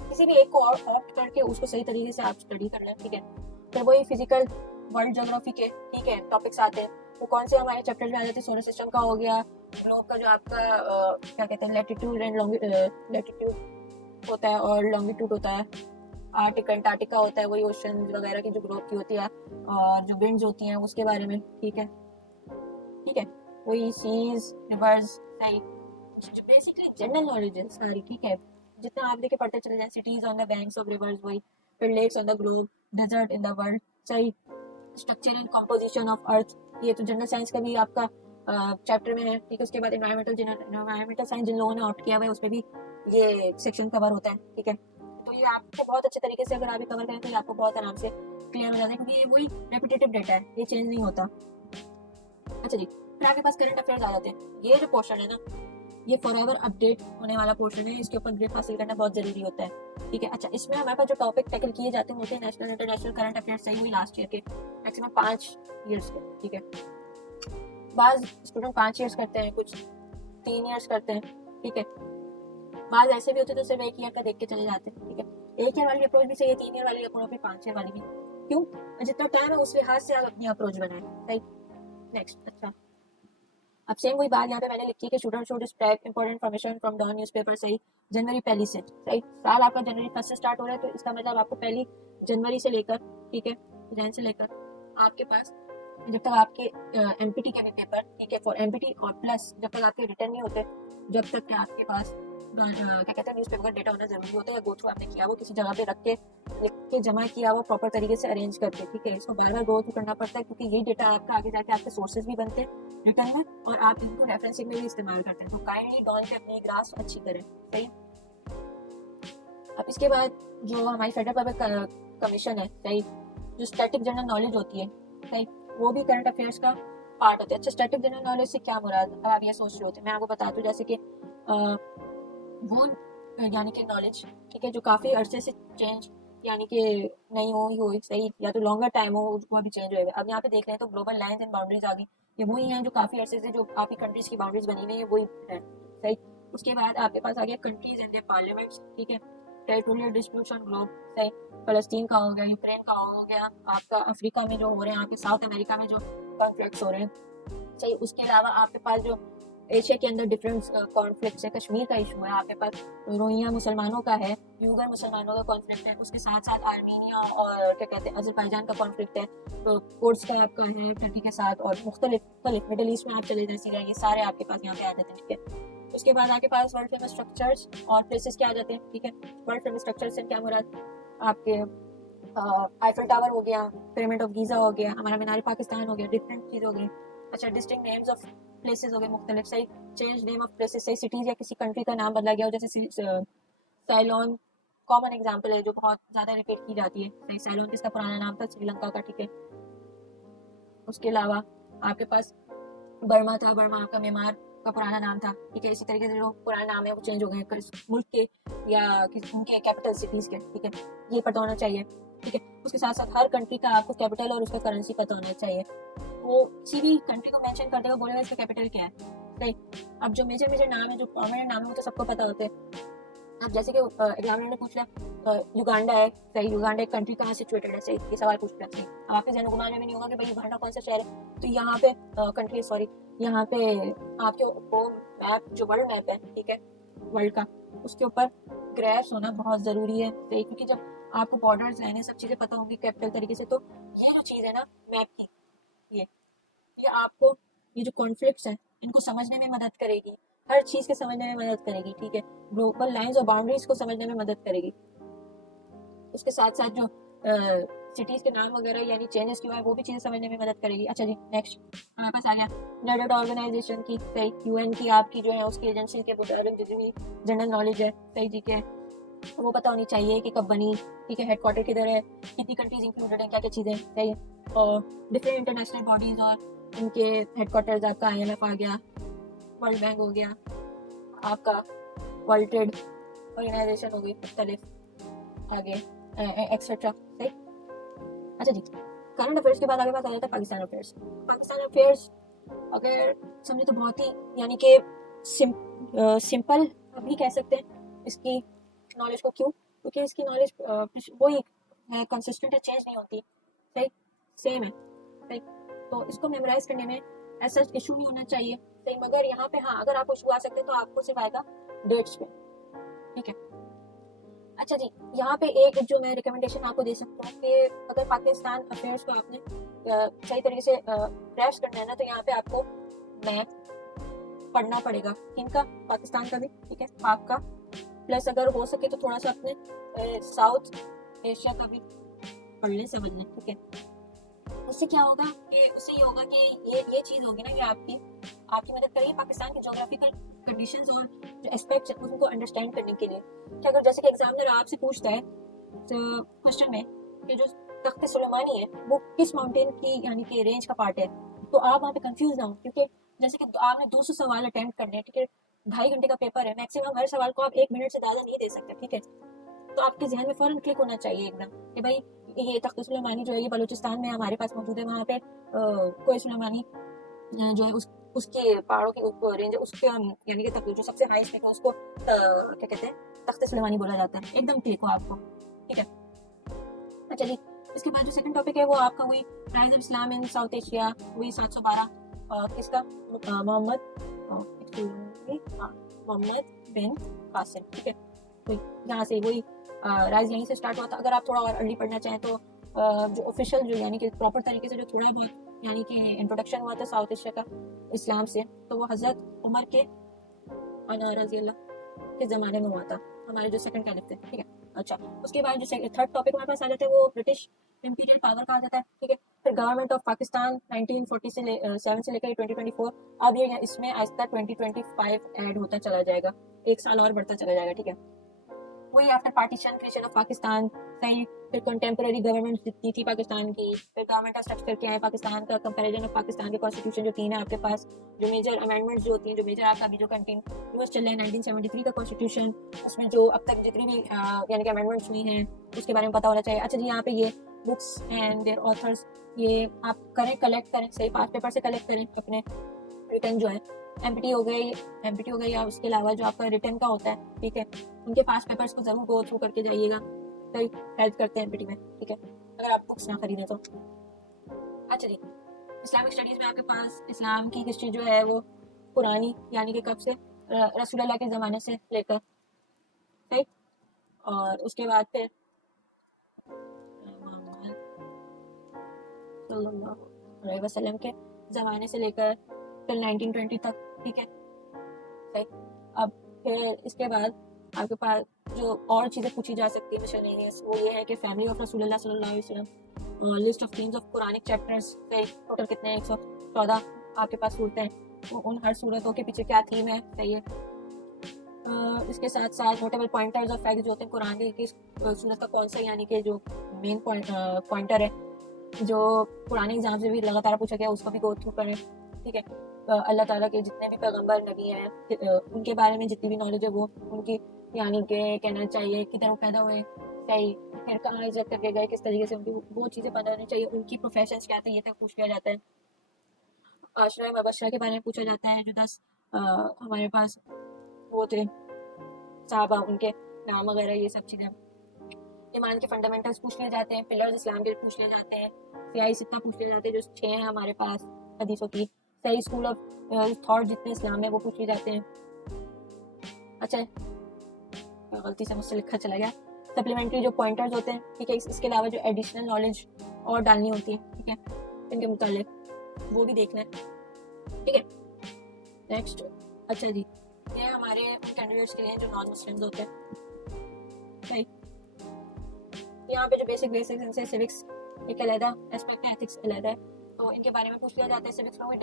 किसी भी एक को ऑप्ट करके उसको सही तरीके से आप स्टडी कर लें, ठीक है। फिर वही फिजिकल वर्ल्ड ज्योग्राफी के, ठीक है, टॉपिक्स आते हैं। वो कौन से हमारे चैप्टर में आ जाते हैं? सोलर सिस्टम का हो गया, ग्लोब का जो आपका क्या कहते हैं लैटिट्यूड एंड लैटिट्यूड होता है और लॉन्गिट्यूड होता है, आर्टिक अंटार्कटिका होता है, वही ओशन वगैरह की जो ग्रोथ की होती है, और जो विंड्स होती हैं उसके बारे में, ठीक है, ठीक है। वही सीज रिवर्स, सही, बेसिकली जनरल नॉलेज है सारी, ठीक है। जितना आप देखे पढ़ते चले जाए, cities on the banks of rivers, वही, फिर lakes on the globe, desert in the world, सही, structure and composition of earth, ये तो जनरल साइंस का भी आपका चैप्टर में है, ठीक है। उसके बाद एनवायरमेंटल साइंस जिन लोगों ने ऑप्ट किया हुआ है उसमें भी ये सेक्शन कवर होता है, ठीक है। तो ये आपको बहुत अच्छे तरीके से अगर आप कवर करें तो ये आपको बहुत आराम से क्लियर हो जाता है, क्योंकि ये वही रेपिटेटिव डेटा है, ये चेंज नहीं होता। अच्छा जी, फिर आपके पास करंट अफेयर्स आ जाते हैं। ये जो पोर्शन है ना, ये फॉरएवर अपडेट होने वाला पोर्शन है, इसके ऊपर ग्रिप हासिल करना बहुत जरूरी होता है, ठीक है। अच्छा, इसमें हमारे पास जो टॉपिक टैकल किए जाते हैं नेशनल इंटरनेशनल करंट अफेयर्स, सही हुई लास्ट ईयर के मैक्सिमम 5 ईयर्स के, ठीक है। बाज स्टूडेंट 5 ईयर्स करते हैं, कुछ 3 ईयर्स करते हैं, ठीक है। बाज ऐसे भी होते तो सिर्फ 1 ईयर का देख के चले जाते हैं, ठीक है। 1 ईयर वाली अप्रोच भी सही है, 3 ईयर वाली अप्रोच भी, 5 ईयर वाली भी, क्यों? जितना टाइम है उस लिहाज से आप अपनी अप्रोच बनाए, सही। नेक्स्ट, अच्छा, अब सेम वही बात यहाँ पे मैंने लिखी है कि student should extract important information from the newspaper, सही, जनवरी पहली से, सही। साल आपका जनवरी 1 से स्टार्ट हो रहा है, तो इसका मतलब आपको पहली जनवरी से लेकर, ठीक है, जैन से लेकर आपके पास जब तक आपके एमपीटी के भी पेपर, ठीक है, फॉर एमपीटी और प्लस जब तक आपके रिटर्न नहीं होते, जब तक कि आपके पास क्या कहते हैं न्यूज़पेपर का डेटा होना जरूरी होता है, या गो थ्रू आपने किया वो किसी जगह पे रख के लिख के जमा किया वो प्रॉपर तरीके से अरेंज करके, ठीक है। इसको बार बार गो थ्रू करना पड़ता है, क्योंकि ये डेटा आपका आगे जाके आपके सोर्सेज भी बनते हैं रिटर्न में, और आप इनको रेफरेंसिंग में भी इस्तेमाल करते हैं। तो काइंडली डॉन पे अपनी ग्रास्प अच्छी करें, सही। अब इसके बाद जो हमारी फेडरल पब्लिक कमीशन है, सही, जो स्टैटिक जनरल नॉलेज होती है, सही, वो भी करंट अफेयर्स का पार्ट होता है। अच्छा, स्टैटिक जनरल नॉलेज से क्या मुराद है, आप ये सोच रहे होते हैं, मैं आपको बताती हूँ। जैसे कि वो यानी कि नॉलेज, ठीक है, जो काफ़ी अरसे से चेंज यानी कि नहीं हो सही, या तो लॉन्गर टाइम हो वो अभी चेंज होएगा। अब यहाँ पे देख रहे हैं तो ग्लोबल लाइंस एंड बाउंड्रीज आ गई, ये वही हैं जो काफ़ी अरसे से जो आपकी कंट्रीज की बाउंड्रीज बनी हुई है, वही है, सही। उसके बाद आपके पास आ गया कंट्रीज एंड देयर पार्लियामेंट्स, ठीक है। टेरिटोरियल डिस्प्यूट्स ऑन ग्लोब, सही, फलस्तीन का हो गया, यूक्रेन का हो गया, आपका अफ्रीका में जो हो रहे हैं, आपके साउथ अमेरिका में जो कॉन्फ्लिक्ट्स हो रहे हैं, सही। उसके अलावा आपके पास जो एशिया के अंदर डिफरेंट कॉन्फ्लिक्ट्स है, कश्मीर का इशू है, आपके पास रोहिंग्या मुसलमानों का है, यूगर मुसलमानों का कॉन्फ्लिक्ट है, उसके साथ साथ आर्मीनिया और क्या कहते हैं अजरबैजान का कॉन्फ्लिक्ट है, तो कोर्ट्स का आपका है टर्की के साथ, और मुख्तलिफ मिडिल ईस्ट में आप चले जाए सीरिया, ये सारे आपके पास यहाँ पे आ जाते हैं, ठीक है। उसके बाद आपके पास वर्ल्ड फेमस स्ट्रक्चर्स और प्लेसेस क्या आ जाते हैं, ठीक है। वर्ल्ड फेमस स्ट्रक्चर्स से क्या मुराद, आपके आईफल टावर हो गया, पिरामिड ऑफ गीजा हो गया, हमारा मीनार पाकिस्तान हो गया, डिफरेंट चीज हो गई। अच्छा, डिस्टिंक्ट नेम्स ऑफ प्लेसेस हो गए मुख्तलिफ, सही। चेंज नेम ऑफ प्लेसेस, सही, सिटीज या किसी कंट्री का नाम बदला गया हो, जैसे साइलोन कॉमन एग्जांपल है जो बहुत ज्यादा रिपीट की जाती है, सही। साइलोन किसका पुराना नाम था, श्रीलंका का, ठीक है। उसके अलावा आपके पास बर्मा था, बर्मा आपका म्यांमार का पुराना नाम था, ठीक है। इसी तरीके से जो पुराने नाम है वो चेंज हो गए मुल्क के या उनके कैपिटल सिटीज के, ठीक है, ये पता होना चाहिए, ठीक है। उसके साथ साथ हर कंट्री का आपको कैपिटल और उसका करेंसी पता होना चाहिए, वो किसी भी कंट्री को मेंशन करते हुए बोलेगा इसका कैपिटल क्या है, सही। अब जो मेजर नाम है, जो प्रोमिनेंट नाम है, वो तो सबको पता होते हैं। अब जैसे कि एग्जामिनर ने पूछ लिया युगांडा है, सही, युगांडा एक कंट्री कहाँ सिचुएटेड है, सही, ये सवाल पूछ लिया, सही। अब आपके जहन गुमान में भी नहीं होगा कि भाई युगांडा कौन सा शहर है, तो यहाँ पे कंट्री, सॉरी, यहाँ पे आपके वो मैप, जो वर्ल्ड मैप है, ठीक है, वर्ल्ड का, उसके ऊपर ग्राफ्स होना बहुत जरूरी है, सही, क्योंकि जब आपको बॉर्डर्स लाइनें सब चीजें पता होंगी कैपिटल तरीके से, तो ये जो चीज है ना मैप की, ये आपको ये जो कॉन्फ्लिक्ट्स हैं इनको समझने में मदद करेगी, हर चीज के समझने में मदद करेगी, ठीक है। ग्लोबल लाइंस और बाउंड्रीज को समझने में मदद करेगी। उसके साथ साथ जो सिटीज के नाम वगैरह यानी चेंजेस क्यों है वो भी चीजें समझने में मदद करेगी। अच्छा जी, नेक्स्ट हमारे पास आ गया वर्ल्ड ऑर्गेनाइजेशन की, सही, यूएन की आपकी जो है उसकी एजेंसी के मुताबिक जितनी भी जनरल नॉलेज है, सही जी के, वो पता होनी चाहिए कि कब बनी, ठीक है, हेडक्वार्टर किधर है, कितनी कंट्रीज इंक्लूडेड है, क्या क्या चीजें, सही। और डिफरेंट इंटरनेशनल बॉडीज और उनके हेडक्वार्टर्स, आपका IMF आ गया, वर्ल्ड बैंक हो गया, आपका वर्ल्ड ट्रेड ऑर्गेनाइजेशन हो गई, मुख्तलिफ आगे एक्सेट्रा, सही। अच्छा जी, करंट अफेयर्स के बाद आगे बात आ जाता है पाकिस्तान अफेयर्स। पाकिस्तान अफेयर्स अगर समझे तो बहुत ही यानी कि सिंपल भी कह सकते हैं इसकी नॉलेज को, क्यों, क्योंकि इसकी नॉलेज वही है, कंसिस्टेंट है, चेंज नहीं होती, सही, सेम है, सही। तो इसको मेमोराइज करने में ऐसा इशू नहीं होना चाहिए, सही। मगर यहाँ पे हाँ, अगर आपको इशू आ सकते हैं तो आपको सिर्फ आएगा डेट्स पे, ठीक है। अच्छा जी, यहाँ पे एक जो मैं रिकमेंडेशन आपको दे सकता हूँ कि अगर पाकिस्तान अफेयर्स को आपने सही तरीके से ग्रैस्प करना है ना, तो यहाँ पे आपको मैप पढ़ना पड़ेगा, इनका, पाकिस्तान का भी, ठीक है, पाक का, प्लस अगर हो सके तो थोड़ा सा अपने साउथ एशिया का भी पढ़ लें, समझ लें, ठीक है। उससे क्या होगा कि उससे ये होगा कि ये चीज होगी ना कि आपकी मदद करेगी पाकिस्तान के ज्योग्राफिकल कंडीशंस और जो एस्पेक्ट्स हैं उनको अंडरस्टैंड करने के लिए, कि अगर जैसे कि एग्जामिनर आपसे पूछता है क्वेश्चन में कि जो तख्त सुलेमानी है वो किस माउंटेन की यानी कि रेंज का पार्ट है, तो आप वहाँ पे कंफ्यूज ना हो, क्योंकि जैसे कि आपने 200 सवाल अटेम्प्ट करने हैं, ठीक है, 2.5 घंटे का पेपर है, मैक्सिमम हर सवाल को आप 1 मिनट से ज्यादा नहीं दे सकते, ठीक है। तो आपके जहन में फौरन क्लिक होना चाहिए एकदम कि भाई ये तख्त सुलेमानी जो है ये बलूचिस्तान में हमारे पास मौजूद है, वहाँ पे कोई सुलेमानी जो है उसके पहाड़ों की रेंज है, उसके यानी कि तख्त जो सबसे हाईएस्ट है उसको क्या कहते हैं, तख्त सुलेमानी बोला जाता है, एकदम क्लिक हो आपको, ठीक है। अच्छा जी, इसके बाद जो सेकंड टॉपिक है वो आपका वही rise of Islam in south Asia, वही 712 किसका, मोहम्मद बिन कासिम, ठीक है। तो यहाँ से वही राइज यहीं से स्टार्ट हुआ था। अगर आप थोड़ा और अर्ली पढ़ना चाहें तो जो ऑफिशियल जो यानी कि प्रॉपर तरीके से जो थोड़ा बहुत यानी कि इंट्रोडक्शन हुआ था साउथ एशिया का इस्लाम से, तो वो हजरत उमर के रज़ी अल्लाह के ज़माने में हुआ था, हमारे जो सेकंड कैलिफ थे, ठीक है। अच्छा, उसके बाद जो थर्ड टॉपिक हमारे पास आ जाता है वो ब्रिटिश इंपीरियल पावर का आ जाता है, ठीक है। फिर गवर्नमेंट ऑफ पाकिस्तान 1947 से लेकर 2024, अब ये इसमें आहिस्ता 2025 ऐड होता चला जाएगा, 1 साल और बढ़ता चला जाएगा, ठीक है। वही after partition creation of Pakistan, सही। फिर कंटेम्प्रेरी गवर्नमेंट जितनी थी पाकिस्तान की, फिर गवर्नमेंट का स्ट्रक्चर क्या है पाकिस्तान का, कंपैरिजन ऑफ पाकिस्तान के कॉन्स्टिट्यूशन जो 3 है आपके पास, जो मेजर अमेंडमेंट्स जो होती हैं, जो मेजर आपका अभी जो कंटिन्यूअस चल रहा है 1973 का कॉन्स्टिट्यूशन, उसमें जो अब तक जितनी भी यानी कि अमेंडमेंट्स हुई हैं उसके बारे में पता होना चाहिए। अच्छा जी, यहाँ पे ये बुक्स एंड देयर ऑथर्स ये आप करें, कलेक्ट करें, सही, पास पेपर से कलेक्ट करें अपने रिटर्न जो है, एमपीटी हो गई, या उसके अलावा जो आपका रिटर्न का होता है, ठीक है, उनके पास पेपर्स को जरूर गो थ्रू करके जाइएगा, सही हेल्प करते हैं एमपीटी में, ठीक है, अगर आप बुक्स ना खरीदें तो। अच्छा जी, इस्लामिक स्टडीज में आपके पास इस्लाम की हिस्ट्री जो है वो पुरानी, यानी कि कब से, रसूलुल्लाह के ज़माने से लेकर, सही, और उसके बाद फिर सल्लल्लाहु अलैहि वसल्लम के ज़माने से लेकर फिर 1920 तक, ठीक है, सही। अब फिर इसके बाद आपके पास जो और चीज़ें पूछी जा सकती है मिसलेनियस, वो ये है कि फैमिली ऑफ रसूलुल्लाह सल्लल्लाहु अलैहि वसल्लम, list of themes of Quranic chapters, सही, टोटल कितने हैं, 114 आपके पास सूरतें हैं, तो उन हर सूरतों के पीछे क्या थीम है, सही है। इसके साथ साथ नोटेबल पॉइंटर्स और फैक्ट्स जो होते हैं कुरान की सूरत का कौन सा, यानी कि जो मेन पॉइंटर है जो पुराने एग्जाम से भी लगातार पूछा गया, उसको भी गो थ्रू करें, ठीक है। अल्लाह ताला के जितने भी पैगंबर नबी हैं, उनके बारे में जितनी भी नॉलेज है वो उनकी, यानी कि कहना चाहिए किधर वो पैदा हुए, सही, फिर कहाँ इज्जत करके गए, किस तरीके से, उनकी वो चीज़ें पता होनी चाहिए, उनकी प्रोफेशन क्या थे, ये तक पूछ लिया जाता है। आशरा मबशरा के बारे में पूछा जाता है, जो 10 हमारे पास वो थे साहबा, उनके नाम वगैरह, ये सब चीज़ें। ईमान के फंडामेंटल्स पूछ लिए जाते हैं, पिलर्स इस्लाम के पूछ लिए जाते हैं, सियाही सित्ता पूछ लिए जाते हैं, जो 6 हैं हमारे पास हदीसों की, सही, स्कूल ऑफ थॉट जितने इस्लाम में वो पूछ लिए जाते हैं। अच्छा, गलती से मुझसे लिखा चला गया, सप्लीमेंट्री जो पॉइंटर्स होते हैं, ठीक है, इसके अलावा जो एडिशनल नॉलेज और डालनी होती है, ठीक है, इनके मुतालिक वो भी देखना है, ठीक है। नेक्स्ट, अच्छा जी, ये हमारे उन कैंडिडेट्स के लिए जो नॉन मुस्लिम्स होते हैं, सही। यहाँ पे जो बेसिक इनसे सिविक्स एक अलग एस्पेक्ट है, एथिक्स अलग है, तो इनके बारे में पूछ लिया जाता है। सिविक्स में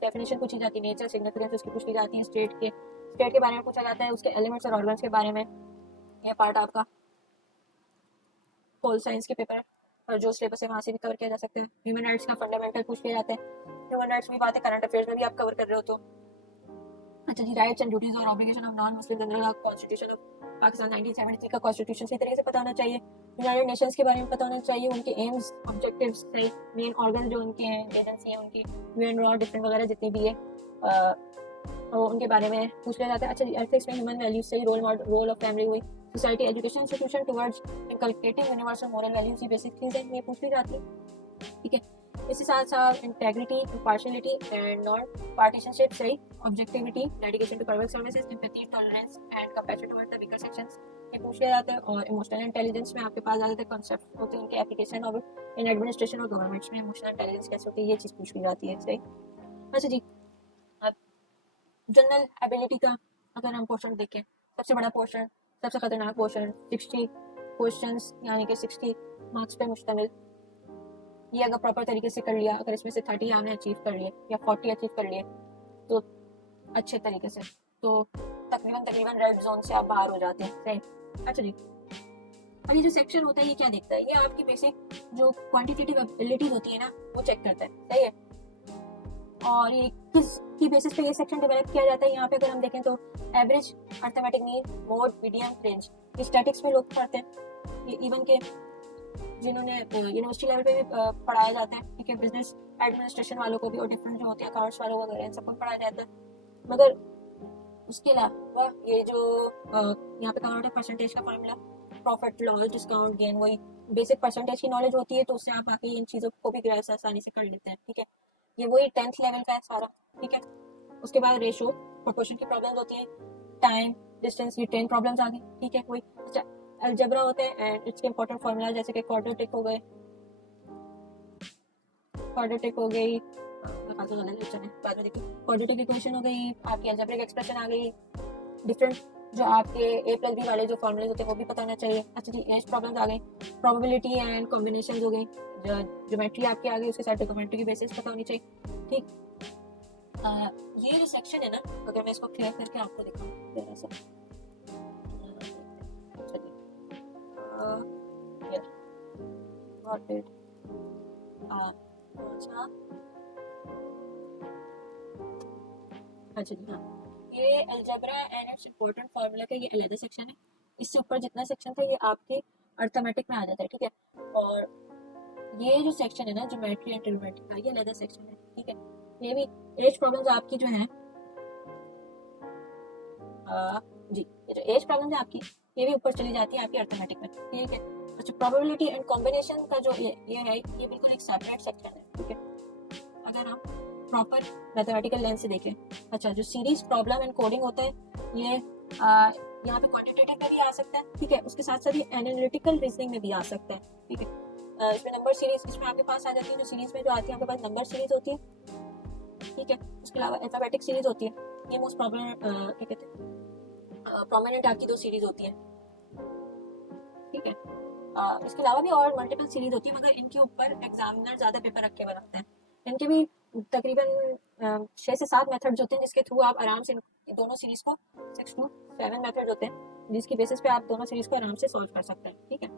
डेफिनेशन पूछी जाती है, नेचर, सिग्निफिकेंस उसकी पूछ ली जाती है, स्टेट के बारे में पूछा जाता है, उसके एलिमेंट्स और ऑर्गन्स के बारे में। यह पार्ट आपका पोल साइंस के पेपर और जो सिलेबस है वहाँ से भी कवर किया जा सकता है। ह्यूमन राइट्स का फंडामेंटल पूछ लिया जाता है, ह्यूमन राइट्स में बात है, करंट अफेयर्स में भी आप कवर कर रहे हो तो। अच्छा जी, राइट्स एंड ड्यूटीज और obligation of non Muslim under the constitution of Pakistan 1973 का कॉन्स्टिट्यूशन सही तरीके से पता होना चाहिए। यूनाइटेड नेशंस के बारे में पता होना चाहिए, उनके एम्स, ऑब्जेक्टिव्स, सही, मेन ऑर्गन जो उनके हैं, एजेंसी है उनकी, यूएन रॉ, डिफरेंट वगैरह जितनी भी है, तो उनके बारे में पूछ लिया जाता है। अच्छा जी, एथिक्स में ह्यूमन वैल्यूज, सही, रोल ऑफ फैमिली हुई, society, education institution towards inculcating universal moral values, ये बेसिक चीज़ें ये पूछ ली जाती है, ठीक है। इसके साथ साथ integrity, impartiality and non partisanship, सही, objectivity, dedication to public services, empathy, tolerance and compassion towards the weaker sections, ये पूछ लिया जाता है। और इमोशनल इंटेलिजेंस में आपके पास ज़्यादातर कॉन्सेप्ट होते हैं, उनके एप्लीकेशन और इन एडमिनिस्ट्रेशन और गवर्नमेंट्स में इमोशनल इंटेलिजेंस कैसे होती है, ये चीज़ पूछ ली जाती है, सही। अच्छा जी, अब जनरल एबिलिटी का अगर हम पोर्शन देखें, सबसे बड़ा पोर्शन, सबसे खतरनाक पोर्शन, 60 क्वेश्चंस, यानी कि 60 मार्क्स पे मुश्तमिल, ये अगर प्रॉपर तरीके से कर लिया, अगर इसमें से 30 आपने अचीव कर लिए या 40 अचीव कर लिए तो अच्छे तरीके से, तो तकरीबन रेड जोन से आप बाहर हो जाते हैं, सही। अच्छा जी, और ये जो सेक्शन होता है ये क्या देखता है, ये आपकी बेसिक जो क्वांटिटेटिव एबिलिटीज होती है ना वो चेक करता है, सही है। और ये किस की बेसिस पे ये सेक्शन डेवलप किया जाता है, यहाँ पे अगर हम देखें तो average, arithmetic mean, mode, medium, range, ये स्टैटिक्स में लोग पढ़ते हैं, ये इवन के जिन्होंने यूनिवर्सिटी लेवल पे भी पढ़ाया जाता है, ठीक है, बिजनेस एडमिनिस्ट्रेशन वालों को भी, और डिफरेंट जो होते हैं अकाउंट्स वालों वगैरह, इन सबको पढ़ाया जाता है। मगर उसके अलावा ये जो यहाँ पे कहा है परसेंटेज का formula, profit, loss, discount, gain, वही बेसिक परसेंटेज की नॉलेज होती है, तो उससे आप आके इन चीज़ों को भी ग्रैस्प आसानी से कर लेते हैं, ठीक है। ये वही 10th लेवल का है सारा, ठीक है। उसके बाद रेशो, प्रोपोर्शन की प्रॉब्लम्स होती हैं, टाइम, डिस्टेंस, ये 10 प्रॉब्लम्स आ गई, ठीक है। कोई अच्छा अलजेब्रा होते हैं एंड इसके इंपॉर्टेंट फार्मूला, जैसे कि क्वाड्रेटिक हो गए, क्वाड्रेटिक हो गई, बाद में देखिए, क्वाड्रेटिक इक्वेशन हो गई, आपकी अलजेब्रिक एक्सप्रेशन आ गई, डिफरेंट जो आपके ए प्लस बी वाले जो फॉर्मूले होते हैं वो भी पता होना चाहिए। अच्छा जी, एज प्रॉब्लम्स आ गई, प्रोबेबिलिटी एंड कॉम्बिनेशन हो गई, ज्योमेट्री आपकी आ गई, उसके साथ ट्रिग्नोमेट्री की बेसिस पता होनी चाहिए, ठीक। ये जो सेक्शन है ना, अगर मैं इसको क्लियर करके आपको दिखाऊं जरा सा, गॉट इट, अच्छा जी, हाँ, ये algebra and it's important formula का ये अलग सेक्शन है। इससे ऊपर जितना सेक्शन था ये आपके अर्थमेटिक में आ जाता है, ठीक है। और ये जो सेक्शन है ना, ज्योमेट्री एंड ट्रिग्नोमेट्री का, ये अलग सेक्शन है, ठीक है। ये भी एज प्रॉब्लम्स आपकी जो है जी ये जो एज प्रॉब्लम है आपकी, ये भी ऊपर चली जाती है आपकी अर्थमेटिक में, ठीक है। अच्छा, प्रोबेबिलिटी एंड कॉम्बिनेशन का जो ये है, ये बिल्कुल एक सेपरेट सेक्शन है, ठीक है, अगर आप प्रॉपर मैथमेटिकल लेंस से देखें। अच्छा, जो सीरीज प्रॉब्लम एंड कोडिंग होता है, ये यहाँ पे क्वांटिटेटिव में भी आ सकता है, ठीक है, उसके साथ साथ ये एनालिटिकल रीजनिंग में भी आ सकता है, ठीक है। इसमें नंबर सीरीज इसमें आपके पास आ जाती है, जो सीरीज में जो आती है आपके पास नंबर सीरीज होती है, ठीक है। उसके अलावा अल्फाबेटिक सीरीज होती है, ये मोस्ट प्रॉब्लम क्या कहते हैं प्रोमिनेंट आपकी दो सीरीज होती है, ठीक है। इसके अलावा भी और मल्टीपल सीरीज होती है, मगर इनके ऊपर एग्जामिनर ज्यादा पेपर रख के बनाते हैं। इनके भी तकरीबन 6 से 7 मेथड्स होते हैं, जिसके थ्रू आप आराम से दोनों सीरीज को 6 to 7 मेथड्स होते हैं, जिसकी बेसिस पे आप दोनों सीरीज को आराम से सॉल्व कर सकते हैं, ठीक है।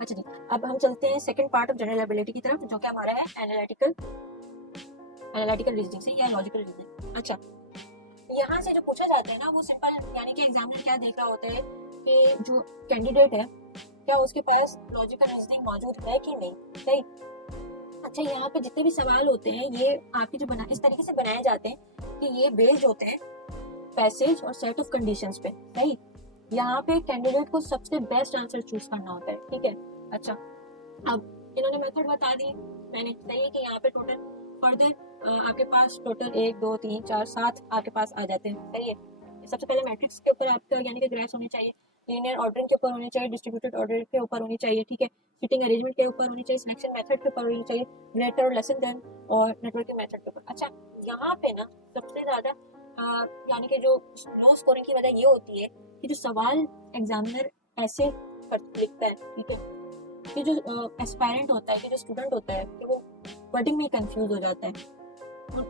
अच्छा जी, अब हम चलते हैं second part of general ability की तरफ, जो कि हमारा है एनालिटिकल रीजनिंग से या लॉजिकल रीजनिंग। अच्छा, यहाँ से जो पूछा जाता है ना, वो सिंपल, यानी कि एग्जामिनर क्या देख रहा होता है कि जो कैंडिडेट है क्या उसके पास लॉजिकल रीजनिंग मौजूद है कि नहीं, सही। अच्छा, यहाँ पे जितने भी सवाल होते हैं, ये आपकी जो इस तरीके से बनाए जाते हैं कि ये बेस्ड होते हैं पैसेज और सेट ऑफ कंडीशंस पे, सही। यहाँ पे कैंडिडेट को सबसे बेस्ट आंसर चूज करना होता है, ठीक है। अच्छा, अब इन्होंने मेथड बता दी मैंने, सही है कि यहाँ पे टोटल फर्दर आपके पास टोटल 1 2 3 4 7 आपके पास आ जाते हैं, सही है। सबसे पहले मैट्रिक्स के ऊपर आपका यानी कि ग्राफ्स होने चाहिए, लीनियर ऑर्डरिंग के ऊपर होनी चाहिए, डिस्ट्रीब्यूटेड ऑर्डर के ऊपर होनी चाहिए, ठीक है, सिटिंग अरेंजमेंट के ऊपर होनी चाहिए, सिलेक्शन मेथड के ऊपर होनी चाहिए, ग्रेटर और लेसन देन और नेटवर्किंग मेथड के ऊपर। अच्छा, यहाँ पे ना सबसे ज्यादा यानी कि जो लो स्कोरिंग की वजह ये होती है कि जो सवाल एग्जामिनर ऐसे लिखता है, ठीक है, कि जो एस्पायरेंट होता है, कि जो स्टूडेंट होता है, कि वो वर्डिंग में कंफ्यूज हो जाता है,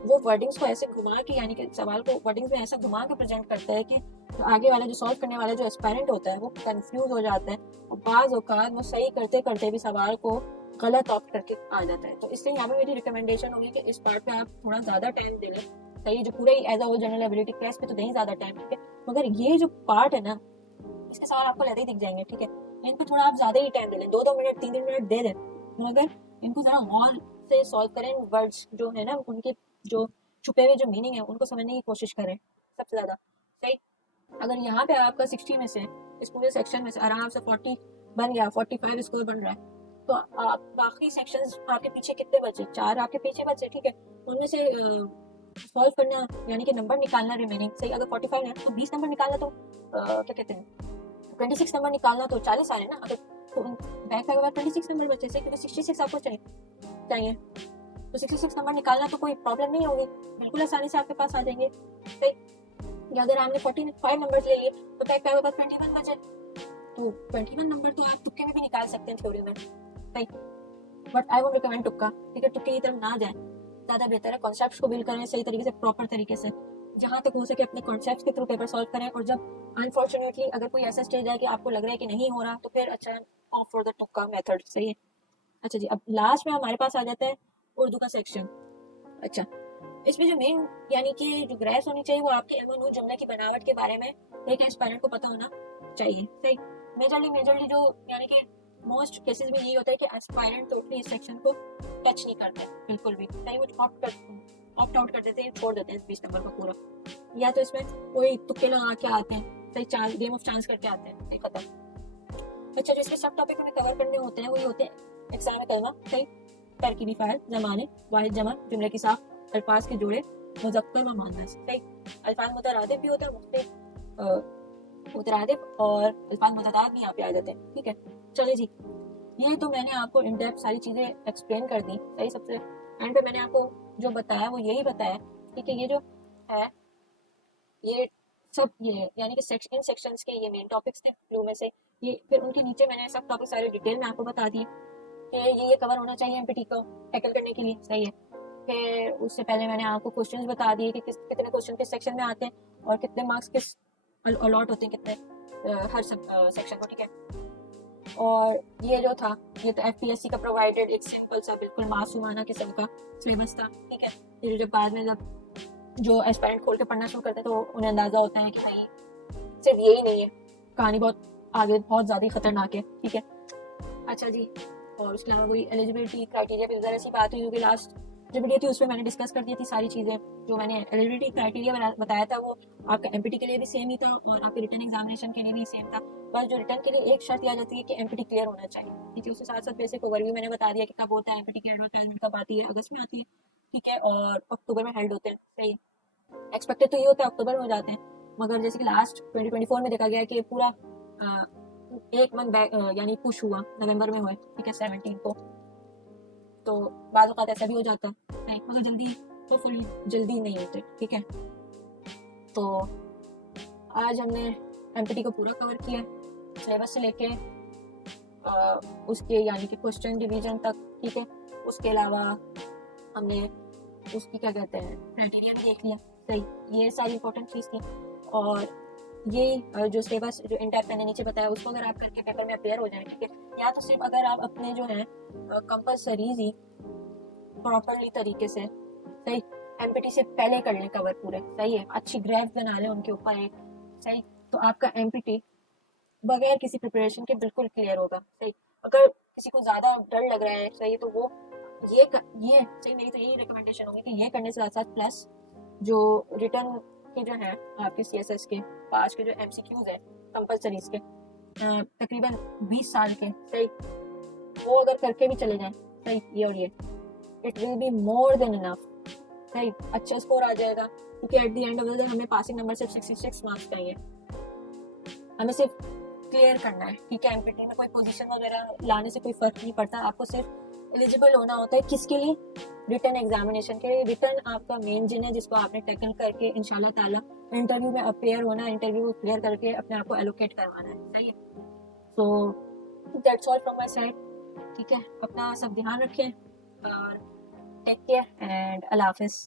वो वर्डिंग्स को ऐसे घुमा के, यानी कि सवाल को वर्डिंग्स में ऐसा घुमा के प्रेजेंट करता है कि आगे वाला जो सॉल्व करने वाला जो एस्पायरेंट होता है वो कंफ्यूज हो जाता है, और बाज औकात वो सही करते करते भी सवाल को गलत ऑप्ट करके आ जाता है। तो इसलिए यहाँ पे मेरी रिकमेंडेशन होगी कि इस पार्ट पे आप थोड़ा ज्यादा टाइम दे लें, सही। जो पूरा ही as a whole general ability test पे तो नहीं ज्यादा टाइम देंगे, मगर ये जो पार्ट है ना, इसके सवाल आपको लगे दिख जाएंगे, ठीक है। इन पे थोड़ा आप ज्यादा ही टाइम दे लें, 2 मिनट 3 मिनट दे दें, मगर इनको जरा गौर से सॉल्व करें, वर्ड्स जो है ना उनके जो छुपे हुए जो मीनिंग है उनको समझने की कोशिश करें सबसे ज्यादा, सही। अगर यहाँ पे आपका 60 में से इस पूरे सेक्शन में से आराम से 40 बन गया, 45 स्कोर बन रहा है, तो आप बाकी सेक्शंस आपके पीछे कितने बचे, 4 आपके पीछे बचे, ठीक है। उनमें से सॉल्व करना यानी कि नंबर निकालना रिमेनिंग, सही। अगर 45 है तो 20 नंबर निकालना, तो क्या कहते हैं 26 नंबर निकालना, तो 40 आ रहे ना। अगर तो बैक के बाद 26 नंबर बचे से, क्योंकि 66 आपको चाहिए, तो 66 नंबर निकालना तो कोई प्रॉब्लम नहीं होगी, बिल्कुल आसानी से आपके पास आ जाएंगे, सही। या अगर आपने 45 नंबर ले लिए तो बैक के बाद 21 बचे, तो 21 नंबर तो आप तुक्के में भी निकाल सकते हैं थ्योरी में, सही। बट आई वोंट रिकमेंड तुक्का, ठीक है, तुक्के की तरफ ना जाए, ज्यादा बेहतर है कॉन्सेप्ट्स को बिल्ड करें सही तरीके से, प्रॉपर तरीके से, जहां तक हो सके अपने कॉन्सेप्ट्स के थ्रू पेपर सॉल्व करें। और जब अनफॉर्चुनेटली अगर कोई ऐसा स्टेज है कि आपको लग रहा है कि नहीं हो रहा, तो फिर अच्छा ऑफ फॉर द तुक्का मेथड, सही है। अच्छा जी, अब लास्ट में हमारे पास आ जाता है उर्दू का सेक्शन। अच्छा, इसमें जो मेन यानी कि जो ग्राफ्स होनी चाहिए वो आपके एमएनयू जुमले की बनावट के बारे में एक एस्पायरेंट को पता होना चाहिए, सही। मेजरली जो यानी कि मोस्ट केसेस में यही होता है कि एस्पायरेंट टोटली इस सेक्शन को टच नहीं करते बिल्कुल भी, सही। वो ऑप्ट आउट कर देते हैं, छोड़ देते हैं इस 20 नंबर को पूरा, या तो इसमें कोई तुक्के लगा के आते हैं, सही, चांस गेम ऑफ चांस करके आते हैं, सही, खत्म। अच्छा, जो इसके सब टॉपिक हमें कवर करने होते हैं वो ये होते हैं इकसाम कलमा, सही, तरकीबी फ़ाइल, ज़माने, वाहिद जमा, जुमले की साख, अल्फाज के जोड़े, मुज़क्कर व मुअन्नस, सही। अल्फाज मुतरादिफ भी होता है, मुख्तलिफ मुतरादिफ, और अल्फाज मुतदाद भी यहाँ पे आ जाते हैं, ठीक है। चलिए जी, ये तो मैंने आपको इन डेप्थ सारी चीज़ें एक्सप्लेन कर दी, सही। सबसे एंड पे मैंने आपको जो बताया वो यही बताया, ठीक है। ये जो है ये सब ये यानी कि इन सेक्शंस के ये मेन टॉपिक्स थे ब्लू में से, ये फिर उनके नीचे मैंने सब टॉपिक सारे डिटेल में आपको बता दिए कि ये कवर होना चाहिए एमपीटी को टैकल करने के लिए, सही है। फिर उससे पहले मैंने आपको क्वेश्चंस बता दिए कि कितने क्वेश्चन किस सेक्शन में आते हैं और कितने मार्क्स किस अलॉट होते हैं, कितने हर सेक्शन को, ठीक है। और ये जो था ये तो एफपीएससी का प्रोवाइडेड एक सिंपल सा बिल्कुल मासूमाना किस्म का सिलेबस था, ठीक है। फिर जब बाद में जब जो एस्पायरेंट खोल के पढ़ना शुरू करते हैं तो उन्हें अंदाजा होता है कि नहीं सिर्फ यही नहीं है, कहानी बहुत आगे बहुत ज़्यादा खतरनाक है, ठीक है। अच्छा जी, और उसके अलावा कोई एलिजिबिलिटी क्राइटेरिया पे ज़रा सी बात हुई, क्योंकि लास्ट जो वीडियो थी उसमें मैंने डिस्कस कर दी थी सारी चीज़ें। जो मैंने एलिजिबिलिटी क्राइटेरिया बताया था वो आपका एमपीटी के लिए भी सेम ही था और आपके रिटर्न एग्जामिनेशन के लिए भी सेम था। बस जो रिटर्न के लिए एक शर्त आ जाती है कि एमपीटी क्लियर होना चाहिए, ठीक है। उसके साथ साथ बेसिक ओवरव्यू मैंने बता दिया कि कब होता है एमपीटी की एडवर्टाइजमेंट, कब आती है, अगस्त में आती है, ठीक है, और अक्टूबर में हेल्ड होते हैं। सही, एक्सपेक्टेड तो ये होता है अक्टूबर में हो जाते हैं, मगर जैसे कि लास्ट 2024 में देखा गया है कि पूरा एक मंथ बैक यानी पुश हुआ, नवंबर में हुए, ठीक है, 17 को। तो बाद वक्त ऐसा भी हो जाता है, मगर जल्दी तो फुल जल्दी नहीं होते, ठीक है। तो आज हमने एमपीटी को पूरा कवर किया, सिलेबस से लेके उसके यानी कि क्वेश्चन डिवीजन तक, ठीक है। उसके अलावा हमने उसकी क्या कहते हैं क्राइटेरिया भी देख लिया। सही, ये सारी इंपॉर्टेंट चीज़ थी। और ये जो सिलेबस जो इंटैक्ट मैंने नीचे बताया उसको अगर आप करके पेपर में अपेयर हो जाए, ठीक है, या तो सिर्फ अगर आप अपने जो है कंपल्सरीज ही प्रॉपरली तरीके से, सही, एमपीटी से पहले कर लें कवर पूरे, सही है, अच्छी ग्राफ बना लें उनके ऊपर एक, सही, तो आपका एमपीटी बगैर किसी प्रिपरेशन के बिल्कुल क्लियर होगा। सही, अगर किसी को ज़्यादा डर लग रहा है, सही, तो वो ये सही, मेरी तो यही रिकमेंडेशन होगी कि ये करने से साथ साथ प्लस जो रिटर्न के जो है आपके सीएसएस के पास के जो एमसीक्यूज है कंपल्सरीज के तकरीबन 20 साल के, सही, वो अगर करके भी चले जाएं, सही, ये और ये, it will be more than enough, सही, अच्छा स्कोर आ जाएगा। क्योंकि at the end of the day हमें पासिंग नंबर सिर्फ 66 मार्क्स चाहिए, हमें सिर्फ क्लियर करना है, ठीक है। एमपीटी में कोई पोजीशन वगैरह लाने से कोई फर्क नहीं पड़ता, आपको सिर्फ एलिजिबल होना होता है किसके लिए, रिटर्न एग्जामिनेशन के लिए। रिटर्न आपका मेन जिन है जिसको आपने टैकल करके इंशाल्लाह ताला इंटरव्यू में अपेयर होना, इंटरव्यू क्लियर करके अपने आप को एलोकेट करवाना है, सही है। So that's all from my side, ठीक है। अपना सब ध्यान रखें और टेक केयर एंड अल्लाह हाफिज़।